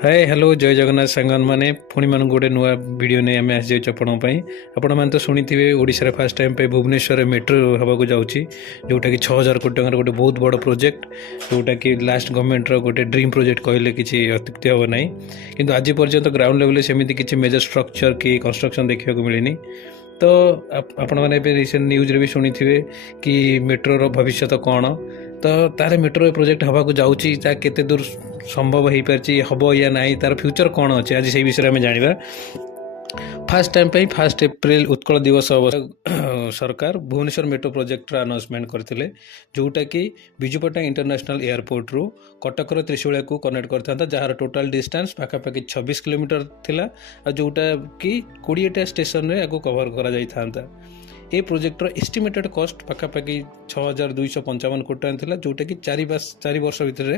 Hi hello जय जगन्नाथ सांगन मैंने पुणी मान गोटे नुआ वीडियो नहीं आम आसी आपण मैंने तो शुणी थे ओडिशा फास्ट टाइम पे भुवनेश्वर मेट्रो हवाक जाऊँगी जोटा कि 6000 कोटी टकर गोटे बहुत बड़ प्रोजेक्ट जोटा कि लास्ट गवर्नमेंट गोटे ड्रीम प्रोजेक्ट कहले किसी अत्युक्ति हम ना कि आज पर्यंत ग्राउंड लेवल सेमती किसी मेजर स्ट्रक्चर कि कंस्ट्रक्शन देखा मिलनी। तो आपण मैंने रिसेंट न्यूज भी शुणी थे कि मेट्रोर भविष्य कौन तो तार मेट्रो प्रोजेक्ट हवा को जाऊँगी केते दूर संभव हो पार्टी हम या ना तार फ्यूचर कौन अच्छे आज से विषय में जाना। फास्ट टाइम पे 1 एप्रिल उत्कल दिवस सरकार भुवनेश्वर मेट्रो प्रोजेक्टर अनाउंसमेंट करते जोटा कि विजुपट्टनायक इंटरनेशनल एयरपोर्ट रु कटकर त्रिशूलिया को कनेक्ट करता जार टोटाल डिस्टेंस पाखापाखि 26 किलोमीटर थिला जोटा कि 20टा स्टेशन रे कवर करा ये प्रोजेक्टर एस्टिमेटेड कॉस्ट पाखापाखि 6255 कोटी टका थिला जोटा कि 4 वर्ष भितर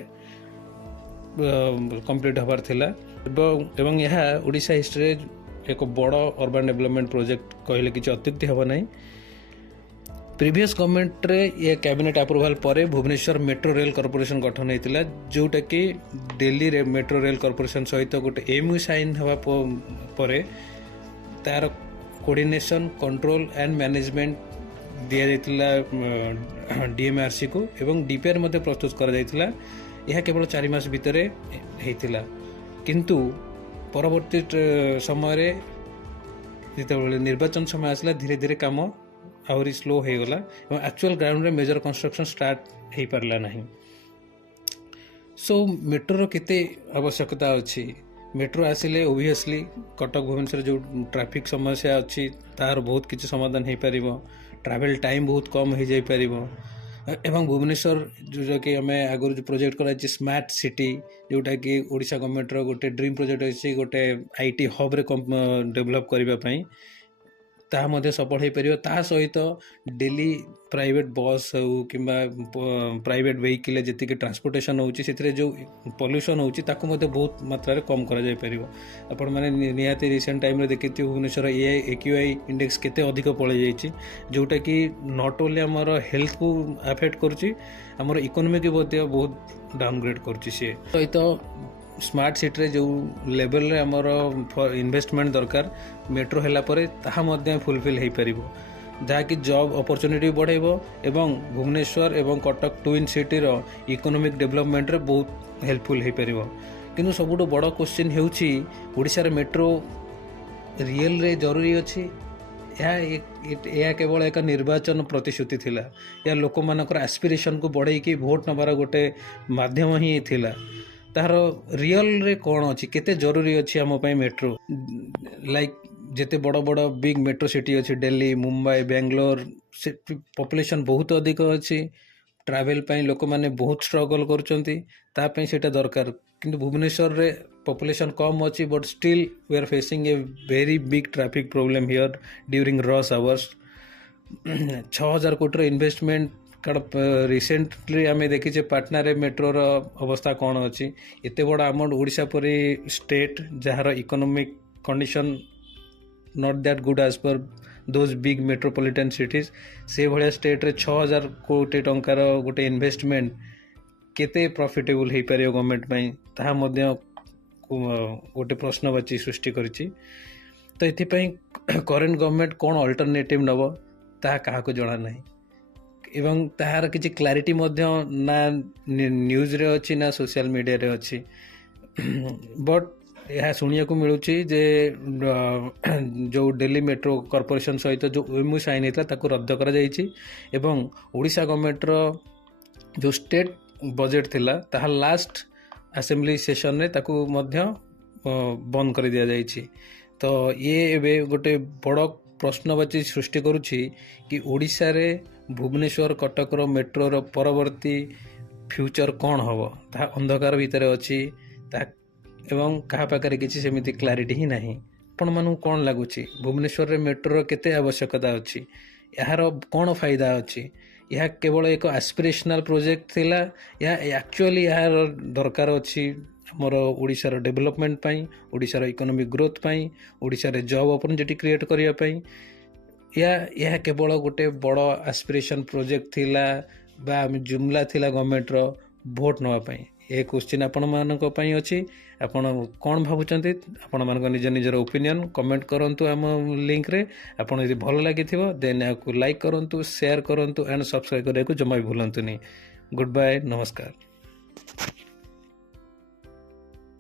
कंप्लीट हबार थिला एवं यह ओडिशा हिस्ट्री एक बड़ अर्बन डेवलपमेंट प्रोजेक्ट कहले किसी अत्युक्ति हम ना। प्रीवियस गवर्नमेंट रे ये कैबिनेट अप्रूवल पर भुवनेश्वर मेट्रो रेल कॉर्पोरेशन गठन होता जोटा कि दिल्ली रे मेट्रो रेल कॉर्पोरेशन सहित गोटे एमयू साइन हवा पर तार कोऑर्डिनेशन कंट्रोल एंड मैनेजमेंट दिया जाइतिला डीएमआरसी को एवं डीपीआर मध्य प्रस्तुत करा जाइतिला। यह केवल 4 मास भितर होता किंतु परवर्ती समय जिते निर्वाचन समय आसला धीरे धीरे काम आहरी स्लो हो गला और एक्चुअल ग्राउंड रे मेजर कंस्ट्रक्शन स्टार्ट हो पारला नहीं। सो मेट्रोर केते आवश्यकता अच्छी मेट्रो आसिले ओबियसली कटक भुवनेश्वर जो ट्रैफिक समस्या अच्छी तार बहुत किसी समाधान हो पार ट्रैवल टाइम बहुत कम हो जाई पारिबो एवं भुवनेश्वर जो कि आम आगुरी जो प्रोजेक्ट कर स्मार्ट सिटी जोटा कि ओडिशा गवर्नमेंट गोटे ड्रीम प्रोजेक्ट अच्छी गोटे आईटी हब रे डेवलप करने ताहा सफल हो पार ता सहित डेली प्राइवेट बस हो कि प्राइवेट वेहिकल जी ट्रांसपोर्टेशन होची जो पॉल्यूशन होची ताकू बहुत मात्रा कम करा पार आपण मैंने निहाती रिसेंट टाइम रे देखी भुवनेश्वर एक्यूआई इंडेक्स केते अधिक पड़े जाइए जोटा कि नॉट ओनली आमर हेल्थ को अफेक्ट करुच्ची आमर इकोनॉमी को बहुत डाउनग्रेड करुच्ची सी सहित स्मार्ट सिटी जो लेवल रे आमर इन्वेस्टमेंट दरकार मेट्रो हैला परे ताहा मध्य फुलफिल हो पार जहाँकि जॉब अपॉर्चुनिटी बढ़ेबो एवं भुवनेश्वर एवं कटक ट्विन सिटी रो इकोनॉमिक डेवलपमेंट रे बहुत हेल्पफुल हो पारिबो। किंतु सबुठु बड़ क्वेश्चन हेउची ओडिशा रे मेट्रो रियल रे जरूरी अछि या केवल एक निर्वाचन प्रतिश्रुति थिला या लोक मानकर एस्पिरेशन को बढ़ाई कि वोट नबार गोटे माध्यम ही थिला तार रियल रे कौन अच्छी केते जरूरी अच्छी आम मेट्रो लाइक जिते बड़ बड़ बिग मेट्रो सिटी अच्छी दिल्ली मुंबई बेंगलोर से पॉपुलेशन बहुत अधिक अच्छी ट्रैवल पाई लोक माने बहुत स्ट्रगल करुँच सेटा दरकार किंतु भुवनेश्वर रे पॉपुलेशन कम अच्छी but still we are facing a very big traffic problem here during rush hours 6000 crore investment कारण रिसेंटली आम देखीचे पाटना रे मेट्रोर अवस्था कौन अच्छी एत बड़ा आम ओडिशा परी स्टेट जार economic condition not that good as per those big metropolitan cities से भाया स्टेट रे 6000 कोटी टंकार गोटे इन्वेस्टमेंट केते प्रॉफिटेबल हो पार गवर्नमेंट पाई ताहा मध्य गोटे प्रश्नवाची सृष्टि करिछि। तो एथिपाई करेंट गवर्नमेंट कौन अल्टरनेटिव नब ताहा काहाको जणा नाही एवं ताहार किसी क्लारिटी ना न्यूज रे अच्छी ना सोशल मीडिया रे अच्छी बट यह शुणा को मिलूँ जे जो दिल्ली मेट्रो कॉर्पोरेशन सहित जो एमयू साइन होता रद्द करा एवं ओडिशा गवर्नमेंट जो स्टेट बजेट थिला ताहा लास्ट असेंबली सेशन रे ताकू मध्य बंद कर दिया जाइछि। तो ये एबे गोटे बड़ प्रश्नवाची सृष्टि करुछि कि ओडिशा रे भुवनेश्वर कटकर मेट्रोर परवर्ती फ्यूचर कौन हम ता अंधकार भितर अच्छी एवं क्या पाखे किसी सेमती क्लारिटी ही नहीं आपण मानू कौन लगुच भुवनेश्वर रे मेट्रोर केते आवश्यकता अच्छी यार कौन फायदा अच्छी यह केवल एक एस्पिरेशनल प्रोजेक्ट थिला या एक्चुअली यार दरकार अच्छी आमर ओडिशार डेवलपमेंट पाई ओडिशार इकोनॉमिक ग्रोथ पाई ओडिशार जॉब अपॉर्चुनिटी क्रिएट करिया पाई या यह केवल गोटे बड़ एस्पिरेशन प्रोजेक्ट थिला बा जुमला थिला गवर्नमेंट रो भोट नवा पाई ଏ କ୍ୱେଶ୍ଚିନ୍ ଆପଣମାନଙ୍କ ପାଇଁ ଅଛି। ଆପଣ କ'ଣ ଭାବୁଛନ୍ତି? ଆପଣମାନଙ୍କ ନିଜର ଓପିନିଅନ୍ କମେଣ୍ଟ କରନ୍ତୁ ଆମ ଲିଙ୍କରେ। ଆପଣ ଯଦି ଭଲ ଲାଗିଥିବ ଦେନ୍ ଏହାକୁ ଲାଇକ୍ କରନ୍ତୁ, ସେୟାର କରନ୍ତୁ ଆଣ୍ଡ ସବସ୍କ୍ରାଇବ୍ କରିବାକୁ ଜମା ବି ଭୁଲନ୍ତୁନି। ଗୁଡ୍ ବାଏ, ନମସ୍କାର।